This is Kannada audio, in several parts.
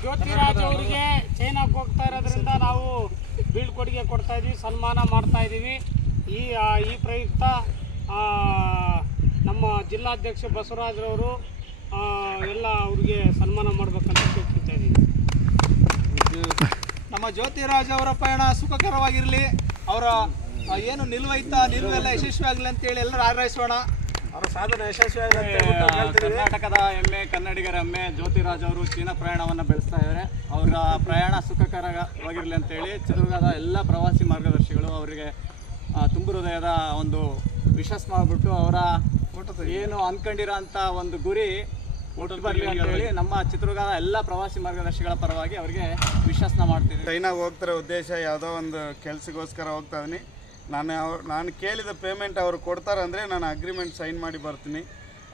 ಜ್ಯೋತಿರಾಜ್ ಅವರಿಗೆ ಚೈನಾಕ್ಕೆ ಹೋಗ್ತಾ ಇರೋದ್ರಿಂದ ನಾವು ಬೀಳ್ಕೊಡುಗೆ ಕೊಡ್ತಾ ಇದೀವಿ, ಸನ್ಮಾನ ಮಾಡ್ತಾ ಇದ್ದೀವಿ ಈ ಈ ಪ್ರಯುಕ್ತ ನಮ್ಮ ಜಿಲ್ಲಾಧ್ಯಕ್ಷ ಬಸವರಾಜ್ರವರು ಎಲ್ಲ ಅವ್ರಿಗೆ ಸನ್ಮಾನ ಮಾಡ್ಬೇಕಂತ ಕೇಳ್ತಾ ಇದ್ದೀವಿ ನಮ್ಮ ಜ್ಯೋತಿರಾಜ್ ಅವರ ಪಯಣ ಸುಖಕರವಾಗಿರಲಿ. ಅವರ ಏನು ನಿಲ್ವೈತ ನಿಲುವೆಲ್ಲ ಯಶಸ್ವಿಯಾಗಲಿ ಅಂತೇಳಿ ಎಲ್ಲರೂ ಆಗ್ರಹಿಸೋಣ ಸಾಧನೆ ಯಶಸ್ವಿಯಾಗಿ ಕರ್ನಾಟಕದ ಹೆಮ್ಮೆ ಕನ್ನಡಿಗರ ಹೆಮ್ಮೆ ಜ್ಯೋತಿರಾಜ್ ಅವರು ಚೀನಾ ಪ್ರಯಾಣವನ್ನು ಬೆಳೆಸ್ತಾ ಇದ್ದಾರೆ ಅವರ ಪ್ರಯಾಣ ಸುಖಕರವಾಗಿರಲಿ ಅಂತೇಳಿ ಚಿತ್ರದುರ್ಗದ ಎಲ್ಲ ಪ್ರವಾಸಿ ಮಾರ್ಗದರ್ಶಿಗಳು ಅವರಿಗೆ ತುಂಬು ಹೃದಯದ ಒಂದು ವಿಶಸ್ ಮಾಡಿಬಿಟ್ಟು ಅವರ ಏನು ಅನ್ಕೊಂಡಿರೋಂಥ ಒಂದು ಗುರಿ ಬರಲಿ ಅಂತೇಳಿ ನಮ್ಮ ಚಿತ್ರದುರ್ಗದ ಎಲ್ಲ ಪ್ರವಾಸಿ ಮಾರ್ಗದರ್ಶಿಗಳ ಪರವಾಗಿ ಅವರಿಗೆ ವಿಶ್ವಾಸನ ಮಾಡ್ತೀವಿ ಚೈನಾಗೆ ಹೋಗ್ತಿರೋ ಉದ್ದೇಶ ಯಾವುದೋ ಒಂದು ಕೆಲಸಗೋಸ್ಕರ ಹೋಗ್ತಾ ಇದೀನಿ ನಾನು ನಾನು ಕೇಳಿದ ಪೇಮೆಂಟ್ ಅವ್ರು ಕೊಡ್ತಾರೆ ಅಂದರೆ ನಾನು ಅಗ್ರಿಮೆಂಟ್ ಸೈನ್ ಮಾಡಿ ಬರ್ತೀನಿ.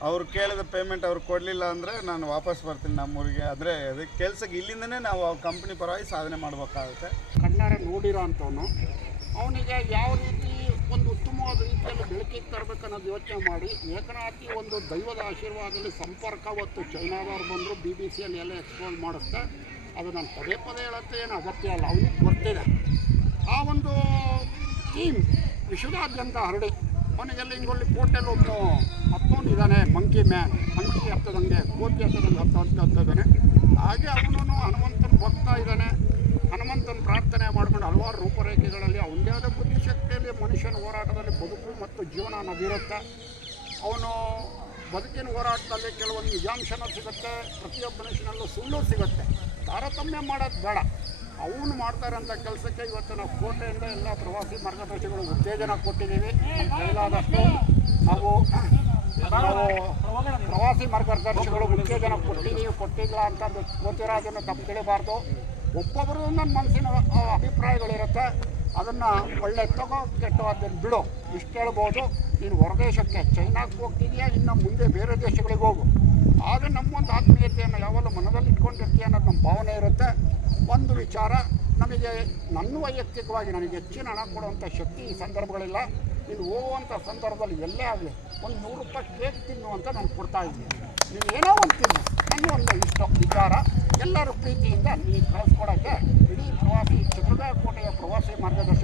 ಅವ್ರು ಕೇಳಿದ ಪೇಮೆಂಟ್ ಅವ್ರು ಕೊಡಲಿಲ್ಲ ಅಂದರೆ ನಾನು ವಾಪಸ್ ಬರ್ತೀನಿ ನಮ್ಮೂರಿಗೆ. ಆದರೆ ಅದಕ್ಕೆ ಕೆಲಸಕ್ಕೆ ಇಲ್ಲಿಂದನೇ ನಾವು ಆ ಕಂಪ್ನಿ ಪರವಾಗಿ ಸಾಧನೆ ಮಾಡಬೇಕಾಗುತ್ತೆ. ಕಣ್ಣಾರೆ ನೋಡಿರೋ ಅಂಥವನು ಅವನಿಗೆ ಯಾವ ರೀತಿ ಒಂದು ಉತ್ತಮವಾದ ರೀತಿಯಲ್ಲಿ ಬೆಳಕಿಗೆ ತರಬೇಕನ್ನೋದು ಯೋಚನೆ ಮಾಡಿ ಏಕನಾಥಿ ಒಂದು ದೈವದ ಆಶೀರ್ವಾದದಲ್ಲಿ ಸಂಪರ್ಕ ಹೊತ್ತು ಚೈನಾದವ್ರು ಬಂದರು ಬಿ ಬಿ ಸಿಯಲ್ಲಿ ಎಲ್ಲ ಎಕ್ಸ್ಪ್ಲೋರ್ ಮಾಡಿಸ್ತಾ ಅದು ನಾನು ಪದೇ ಪದೇ ಹೇಳುತ್ತೆ ಏನು ಅಗತ್ಯ ಅಲ್ಲ ಅವನಿಗೆ ಗೊತ್ತಿದೆ. ಟೀಮ್ ವಿಶ್ವದಾದ್ಯಂತ ಹರಡಿ. ಮನೆಯಲ್ಲಿ ಹಿಂಗೊಳ್ಳಿ ಕೋಟೆಲ್ ಒಬ್ಬನು ಇದ್ದಾನೆ ಮಂಕಿ ಮ್ಯಾನ್ ಮಂಕಿ ಹತ್ತದಂಗೆ ಕೋತಿ ಹತ್ತದಂಗೆ ಹತ್ತ ಹತ್ತ ಹತ್ತಿದ್ದಾನೆ ಹಾಗೆ ಅವನು ಹನುಮಂತನ ಭಕ್ತ ಇದ್ದಾನೆ. ಹನುಮಂತನ ಪ್ರಾರ್ಥನೆ ಮಾಡ್ಕೊಂಡು ಹಲವಾರು ರೂಪರೇಖೆಗಳಲ್ಲಿ ಅವನದೇ ಆದ ಬುದ್ಧಿಶಕ್ತಿಯಲ್ಲಿ ಮನುಷ್ಯನ ಹೋರಾಟದಲ್ಲಿ ಬದುಕು ಮತ್ತು ಜೀವನ ಅನ್ನೋದಿರುತ್ತೆ ಅವನು ಬದುಕಿನ ಹೋರಾಟದಲ್ಲಿ ಕೆಲವೊಂದು ನಿಜಾಂಶನೂ ಸಿಗುತ್ತೆ, ಪ್ರತಿಯೊಬ್ಬ ಮನುಷ್ಯನಲ್ಲೂ ಸುಳ್ಳು ಸಿಗುತ್ತೆ. ತಾರತಮ್ಯ ಮಾಡೋದು ಬೇಡ. ಅವನು ಮಾಡ್ತಾರಂಥ ಕೆಲಸಕ್ಕೆ ಇವತ್ತು ನಾವು ಕೋಟೆಯಿಂದ ಎಲ್ಲ ಪ್ರವಾಸಿ ಮಾರ್ಗದರ್ಶಿಗಳು ಉತ್ತೇಜನ ಕೊಟ್ಟಿದ್ದೀವಿ. ಕೈಲಾದಷ್ಟು ನಾವು ಪ್ರವಾಸಿ ಮಾರ್ಗದರ್ಶಿಗಳು ಉತ್ತೇಜನ ಕೊಟ್ಟಿದ್ದೀವಿ, ಕೊಟ್ಟಿಲ್ಲ ಅಂತ ಗೊತ್ತಿರೋದನ್ನು ತಪ್ಪು ತಿಳಿಬಾರ್ದು. ಒಬ್ಬೊಬ್ಬರು ನನ್ನ ಮನಸ್ಸಿನ ಅಭಿಪ್ರಾಯಗಳಿರುತ್ತೆ. ಅದನ್ನು ಒಳ್ಳೆ ತಗೋ ಕೆಟ್ಟವಾದ್ದನ್ನು ಬಿಡು. ಇಷ್ಟು ಹೇಳ್ಬೋದು. ನೀನು ಹೊರದೇಶಕ್ಕೆ ಚೈನಾಕ್ಕೆ ಹೋಗ್ತಿದೆಯಾ? ಇನ್ನು ಮುಂದೆ ಬೇರೆ ದೇಶಗಳಿಗೆ ಹೋಗು. ಆಗ ನಮ್ಮೊಂದು ಆತ್ಮೀಯತೆಯನ್ನು ಯಾವಾಗಲೂ ಮನದಲ್ಲಿ ಇಟ್ಕೊಂಡಿರ್ತೀವಿ ಅನ್ನೋದು ನಮ್ಮ ಭಾವನೆ ಇರುತ್ತೆ. ಒಂದು ವಿಚಾರ, ನಮಗೆ ನನ್ನ ವೈಯಕ್ತಿಕವಾಗಿ ನನಗೆ ಹೆಚ್ಚಿನ ಹಣ ಕೊಡುವಂಥ ಶಕ್ತಿ ಈ ಸಂದರ್ಭಗಳಿಲ್ಲ. ನೀನು ಹೋಗುವಂಥ ಸಂದರ್ಭದಲ್ಲಿ ಎಲ್ಲೇ ಆಗಲಿ ಒಂದು ನೂರು ರೂಪಾಯಿ ಕೇಕ್ ತಿನ್ನು ಅಂತ ನಾನು ಕೊಡ್ತಾ ಇದ್ದೀನಿ. ನೀನು ಏನೋ ಒಂದು ತಿನ್ನು. ನನ್ನ ಒಂದು ಇಷ್ಟ ವಿಚಾರ. ಎಲ್ಲರೂ ಪ್ರೀತಿಯಿಂದ ನೀನು ಕಳಿಸ್ಕೊಡೋಕ್ಕೆ ಇಡೀ ಪ್ರವಾಸಿ ಚಿತ್ರದುರ್ಗ ಕೋಟೆಯ ಪ್ರವಾಸಿ ಮಾರ್ಗದರ್ಶಿಗಳು